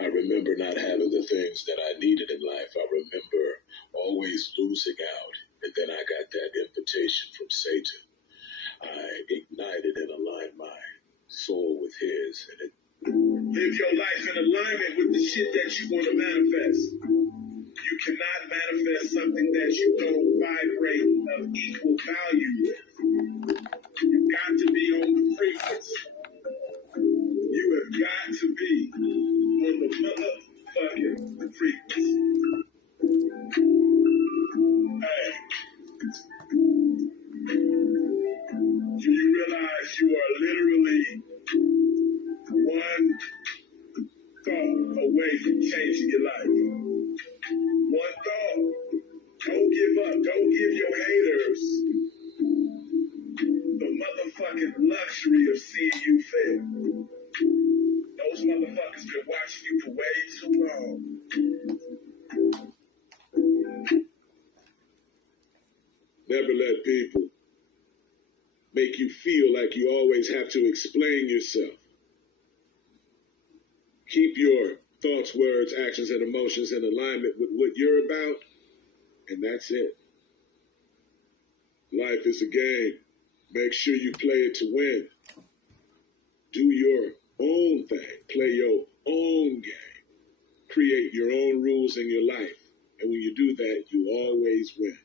I remember not having the things that I needed in life. I remember always losing out. And then I got that invitation from Satan. I ignited and aligned my soul with his. And it live your life in alignment with the shit that you want to manifest. You cannot manifest something that you don't vibrate of equal value with. You've got to be on the frequency. You have got to be on the motherfucking frequency. Hey. Do you realize you are literally one thought away from changing your life? One thought. Don't give up. Don't give your haters the motherfucking luxury of seeing you fail. Those motherfuckers been watching you for way too long. Never let people make you feel like you always have to explain yourself. Keep your thoughts, words, actions, and emotions in alignment with what you're about, and that's it. Life is a game. Make sure you play it to win. Do your own thing. Play your own game. Create your own rules in your life. And when you do that, you always win.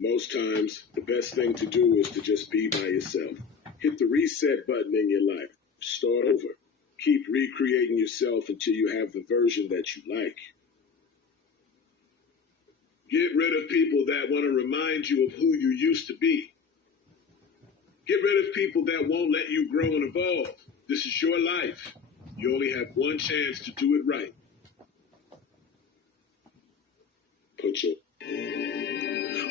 Most times, the best thing to do is to just be by yourself. Hit the reset button in your life. Start over. Keep recreating yourself until you have the version that you like. Get rid of people that want to remind you of who you used to be. Get rid of people that won't let you grow and evolve. This is your life. You only have one chance to do it right. Put your...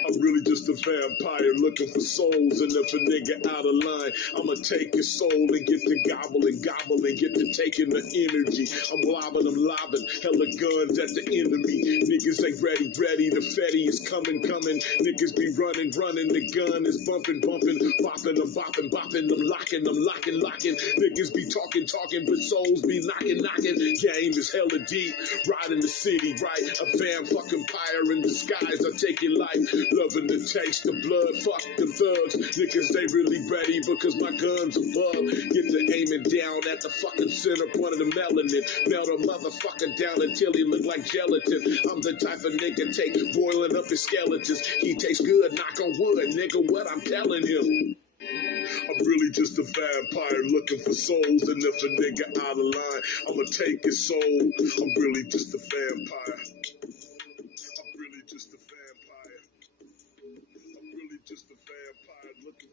I'm really just a vampire looking for souls, and if a nigga out of line, I'ma take his soul and get to gobble and get to taking the energy. I'm lobbing, hella guns at the enemy. Niggas ain't ready, the fetty is coming. Niggas be running, the gun is bumping, bopping, I'm bopping, I'm locking. Niggas be talking, but souls be knocking. Game is hella deep, riding the city, right? A vampire in disguise, I take your life. Loving the taste of blood, fuck them thugs. Niggas, they really ready because my gun's above. Get to aiming down at the fucking center point of the melanin. Melt a motherfucker down until he look like gelatin. I'm the type of nigga take boiling up his skeletons. He tastes good, knock on wood, nigga, what I'm telling him. I'm really just a vampire looking for souls, and if a nigga out of line, I'ma take his soul. I'm really just a vampire. Just a vampire looking